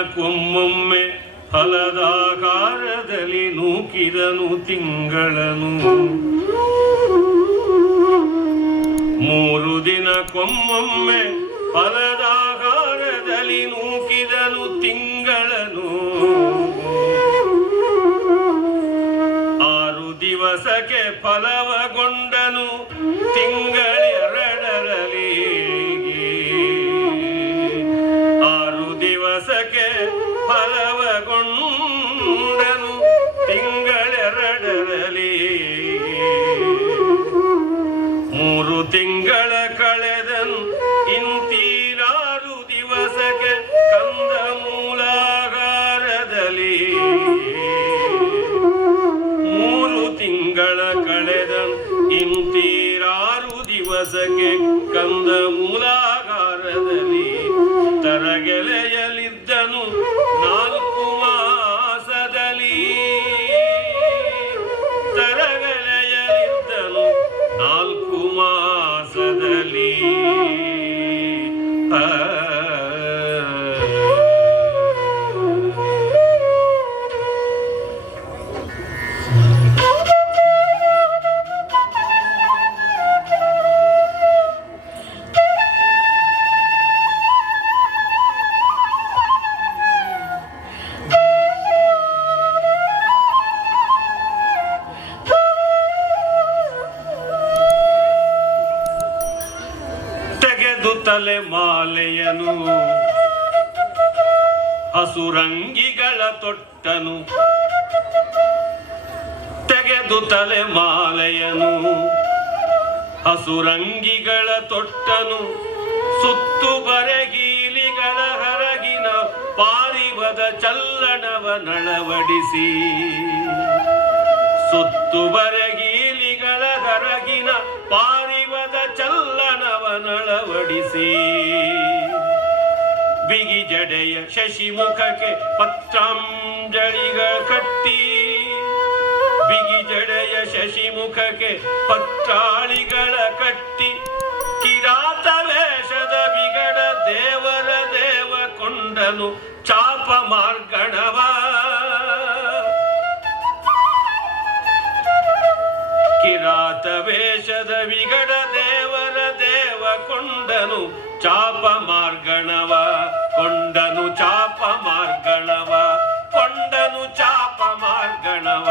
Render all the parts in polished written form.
ದಿನಕ್ಕೊಮ್ಮೊಮ್ಮೆ ಫಲದಾಕಾರದಲ್ಲಿ ನೂಕಿದನು ತಿಂಗಳನು. 3 ದಿನಕ್ಕೊಮ್ಮೊಮ್ಮೆ ಫಲದಾಕಾರದಲ್ಲಿ ನೂಕಿದನು ತಿಂಗಳನು. 6 ದಿವಸಕ್ಕೆ ಫಲವಗೊಂಡನು ತಿಂಗಳೆರಡರಲ್ಲಿ. 6 ದಿವಸಕ್ಕೆ ಫಲವಗೊಂಡನು ತಿಂಗಳೆರಡರಲ್ಲಿ. 3 ತಿಂಗಳ ಕಳೆದನು ಇಂತೀರಾರು ದಿವಸಕ್ಕೆ ಕಂದ ಮೂಲಾಗಾರದಲ್ಲಿ. 3 ತಿಂಗಳ ಕಳೆದನು ಇಂತೀರಾರು ದಿವಸಕ್ಕೆ ಕಂದ ಮೂಲಾಗಾರದಲ್ಲಿ. ತರಗೆಲೆಯಲಿದ್ದನು 4 ಮಾಸದಲ್ಲಿ. ತರಗೆಲೆಯಲಿದ್ದನು 4 ಮಾಸದಲ್ಲಿ. ತಲೆ ಮಾಲೆಯನು ಹಸುರಂಗಿಗಳ ತೊಟ್ಟನು. ತೆಗೆದು ತಲೆ ಮಾಲೆಯನು ಹಸುರಂಗಿಗಳ ತೊಟ್ಟನು. ಸುತ್ತು ಬರೆಗೀಲಿಗಳ ಹರಗಿನ ಪಾರಿವದ ಚಲ್ಲಣವ ನಳವಡಿಸಿ. ಸುತ್ತು ಬರೆಗೀಲಿಗಳ ಹರಗಿನ ಪಾರಿವದ ಚಲ್ಲಣವ ನಳವಡಿಸಿ. ಬಿಗಿ ಜಡೆಯ ಶಶಿಮುಖಕ್ಕೆ ಪತ್ರಾಂಜಲಿಗ ಕಟ್ಟಿ. ಬಿಗಿ ಜಡೆಯ ಶಶಿಮುಖಕ್ಕೆ ಪತ್ರಾಳಿಗಳ ಕಟ್ಟಿ. ಕಿರಾತ ವೇಷದ ಬಿಗಡ ದೇವರ ದೇವ ಕೊಂಡನು ಚಾಪ ಮಾರ್ಗಣವ. ಕಿರಾತ ವೇಷದ ವಿಗಡ ದೇವರ ದೇವ ಕೊಂಡನು ಚಾಪ ಮಾರ್ಗಣವ. ಕೊಂಡನು ಚಾಪ ಮಾರ್ಗಣವ. ಕೊಂಡನು ಚಾಪ ಮಾರ್ಗಣವ.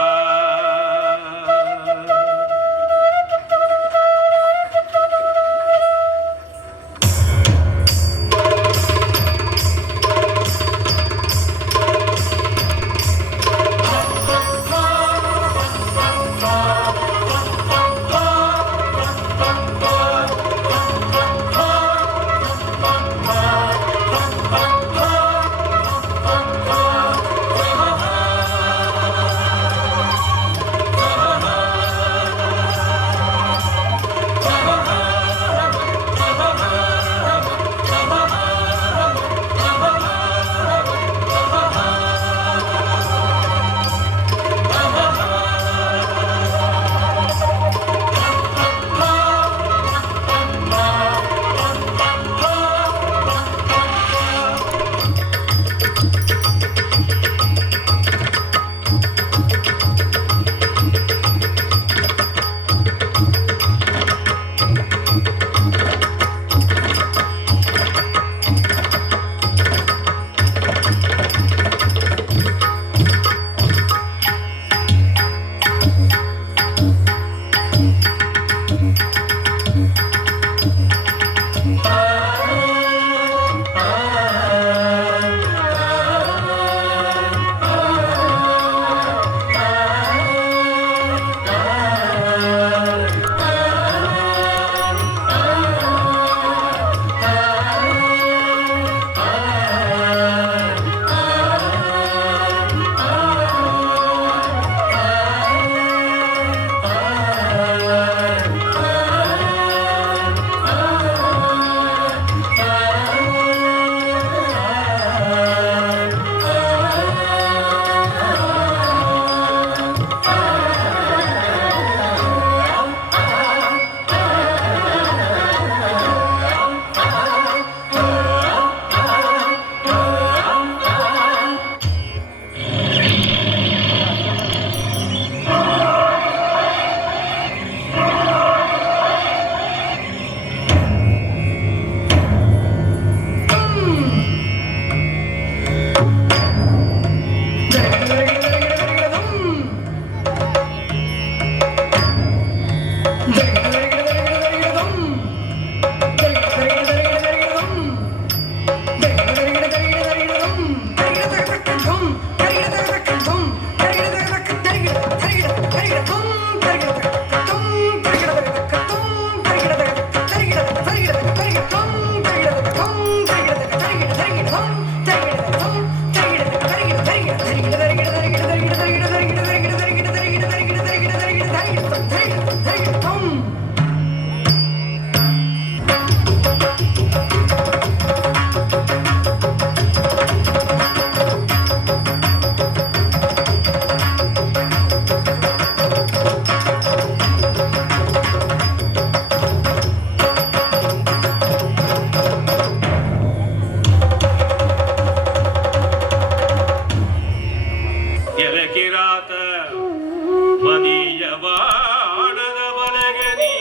ಈಯ ಬಾಣದ ಬಲೆಗೆ ನೀ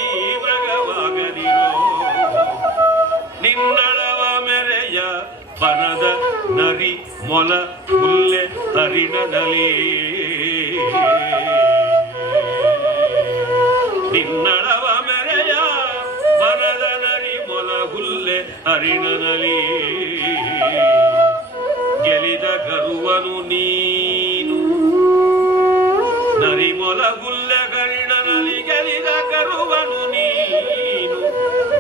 ಮೃಗವಾಗದಿರೋ ನಿನ್ನಳವ ಮೆರೆಯ ಬನದ ನರಿ ಮೊಲ ಹುಲ್ಲೆ ಹರಿಣದಲ್ಲಿ ನಿನ್ನಳವ ಮೆರೆಯ ಬನದ ನರಿ ಮೊಲ ಹುಲ್ಲೆ ಹರಿಣದಲ್ಲಿ ಗೆಲಿದ ಗರುವನು ನೀನು ನರಿಮೊಲ ಗುಲ್ಲೆ ಹರಿಣನಲ್ಲಿ ಗೆಲಿದ ಗರುವನು ನೀನು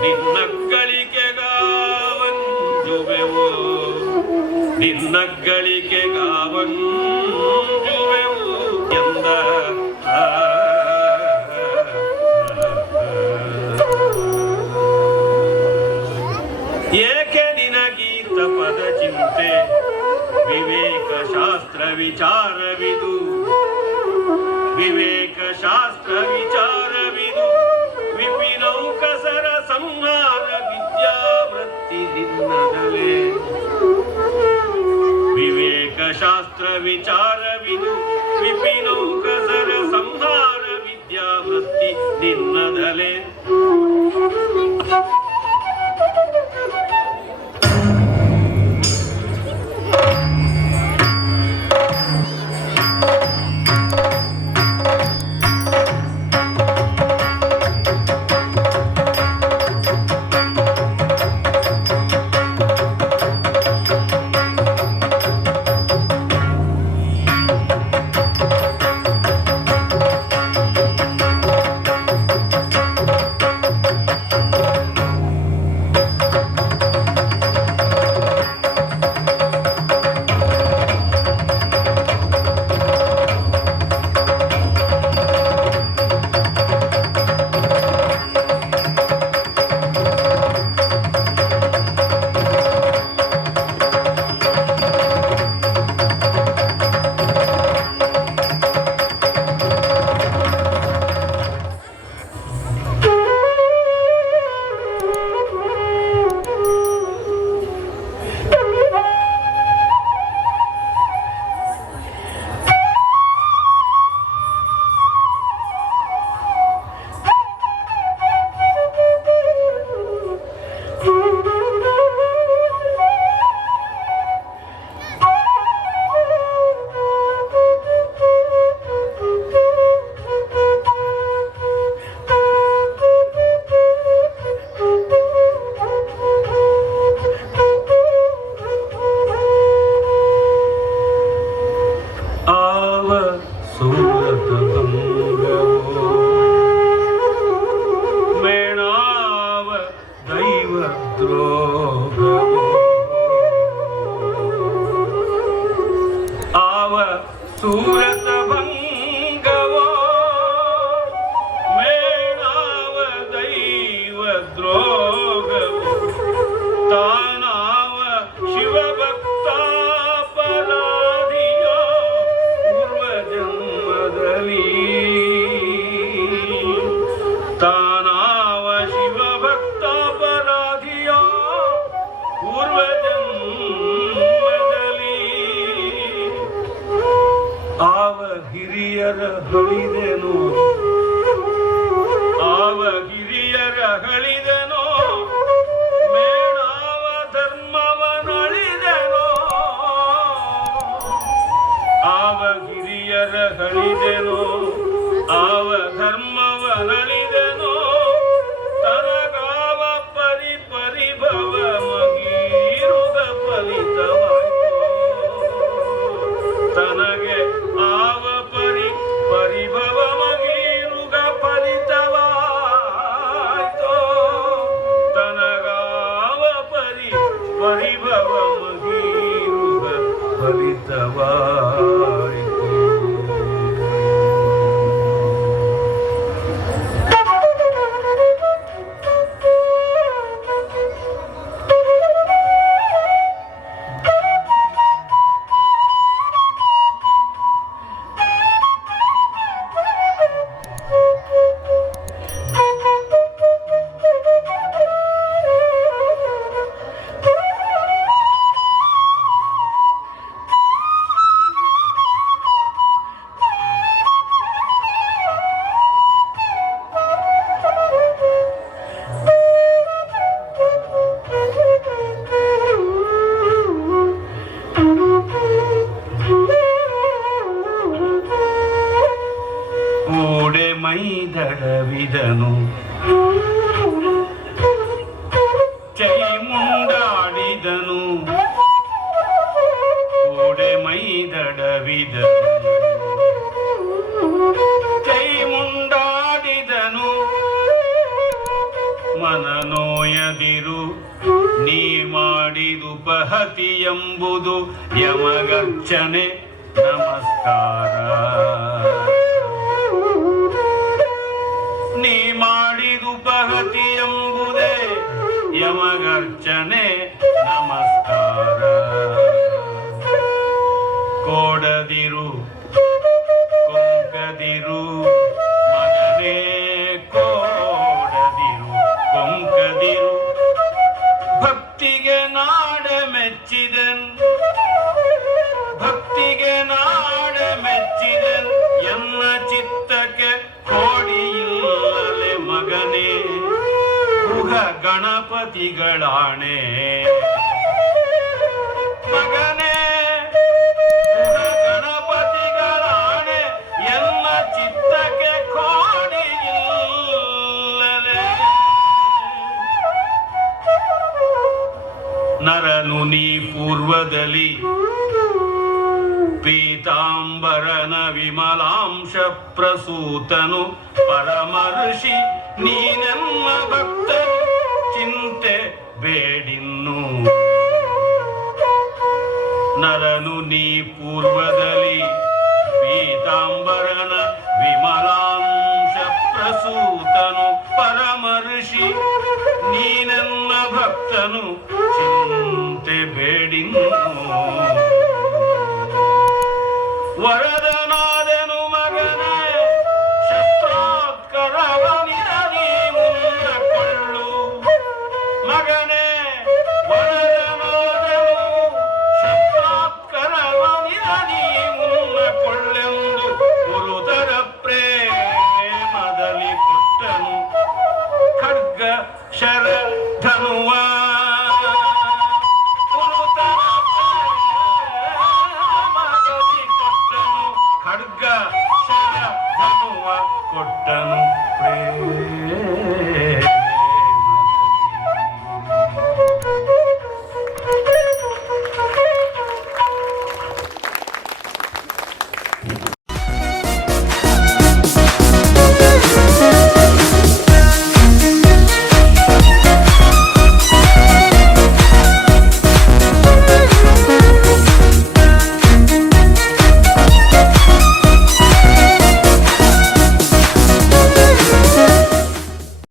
ನಿನ್ನಗಳಿಕೆಗಾವಂಜುವೆವು ನಿನ್ನಗಳಿಕೆಗಾವಂಜುವೆವು ಎಂದ ಏಕೆ ನಿನಗೀತ ಪದ ಚಿಂತೆ ವಿವೇಕ ಶಾಸ್ತ್ರ ವಿಚಾರವಿದು ವಿವೇಕ ಶಾಸ್ತ್ರ ವಿಚಾರವಿದು ವಿಪಿನೌಕಸರ ಸಂಹಾರ ವಿದ್ಯಾವೃತ್ತಿ ನಿನ್ನದಲೇ ವಿವೇಕ ಶಾಸ್ತ್ರ ವಿಚಾರವಿದು ವಿಪಿನೌಕಸರ ಸಂಹಾರ ವಿದ್ಯಾವೃತ್ತಿ ನಿನ್ನದಲೇ ಸೂರತ ಭಂಗವೋ ಮೇಣಾವ ದೈವ ದ್ರೋಗವೋ ತಾನಾವ ಶಿವಭಕ್ತಾಪರಾಧಿಯೋ ಪೂರ್ವ ಜನ್ಮದಲ್ಲಿ ತಾನಾವ ಶಿವಭಕ್ತಾಪರಾಧಿಯೋ ಪೂರ್ವ ಆವ ಹಿರಿಯರ ಹಳಿದೆನೋ ಆವ ಹಿರಿಯರ ಹಳಿದೆನೋ ಮೇಣಾವ ಧರ್ಮವನಳಿದೆನೋ ಆವ ಹಿರಿಯರ ಹಳಿದೆನೋ ಆವ ಧರ್ಮವನಳಿದೆನೋ ತನಗಾವ ಪರಿಭವ ಮಗೀರುಗ ಫಲಿತವಾಯ್ತೋ ತನಗೆ ಆವ ಪರಿಭವ ಮಗೀರುಗ ಫಲಿತವಾಯ್ತೋ ತನಗಾವ ಪರಿಭವ ಮಗೀರುಗ ಫಲಿತವಾಯ್ತೋ ಮೈದಡವಿದನು ಚೈ ಮುಂಡಾಡಿದನು ಕೋಡೆ ಮೈದಡವಿದನು ಚೈ ಮುಂಡಾಡಿದನು ಮನನೋಯದಿರು ನೀ ಮಾಡಿದುಪಹತಿ ಎಂಬುದು ಯಮಗರ್ಚನೆ ನಮಸ್ಕಾರ ನೀ ಮಾಡಿದುಪಹತಿ ಎಂಬುದೇ ಯಮಗರ್ಚನೆ ನಮಸ್ಕಾರ ಕೋಡದಿರು ಕೊಂಕದಿರು ಮಗನೇ ಕೋಡದಿರು ಕೊಂಕದಿರು ಭಕ್ತಿಗೆ ನಾಡ ಮೆಚ್ಚಿದನ್ ಭಕ್ತಿಗೆ ನಾಡ ಮೆಚ್ಚಿದನ್ ಎನ್ನ ಚಿತ್ತಕ್ಕೆ ಕೋಡಿಯಿಲ್ಲಲೆ ಮಗನೇ ಗುಹ ಗಣಪತಿಗಳಾಣೆ ಮಗನೇ ಗುಹ ಗಣಪತಿಗಳಾಣೆ ಎನ್ನ ಚಿತ್ತಕ್ಕೆ ಕೋಡಿಯಿಲ್ಲಲೆ ನರನು ನೀ ಪೂರ್ವದಲ್ಲಿ ಪೀತಾಂಬರನ ವಿಮಲಾಂಶ ಪ್ರಸೂತನು ಪರಮ ಋಷಿ ನೀನೆನ್ನ ಭಕ್ತನು ಚಿಂತೆ ಬೇಡಿನ್ನು ನರನು ನೀ ಪೂರ್ವದಲ್ಲಿ ಪೀತಾಂಬರನ ವಿಮಲಾಂಶ ಪ್ರಸೂತನು ಪರಮ ಋಷಿ ನೀನೆನ್ನ ಭಕ್ತನು ಚಿಂತೆ ಬೇಡಿನ್ನು ವರದನಾದನು ಮಗನೇ ಶತ್ರುತ್ಕರವನಿದ ನೀ ಮುನ್ನಕೊಳ್ಳು ಮಗನೇ ವರದನಾದನು ಶತ್ರುತ್ಕರವನಿದ ನೀ ಮುನ್ನಕೊಳ್ಳೆಂದು ಗುರುತರ ಪ್ರೇಮದಲ್ಲಿ ಕೊಟ್ಟನು ಖಡ್ಗ ಶರ ಧನುವ ಖಡ್ಗ ಶರ ಧನುವ ಕೊಟ್ಟನು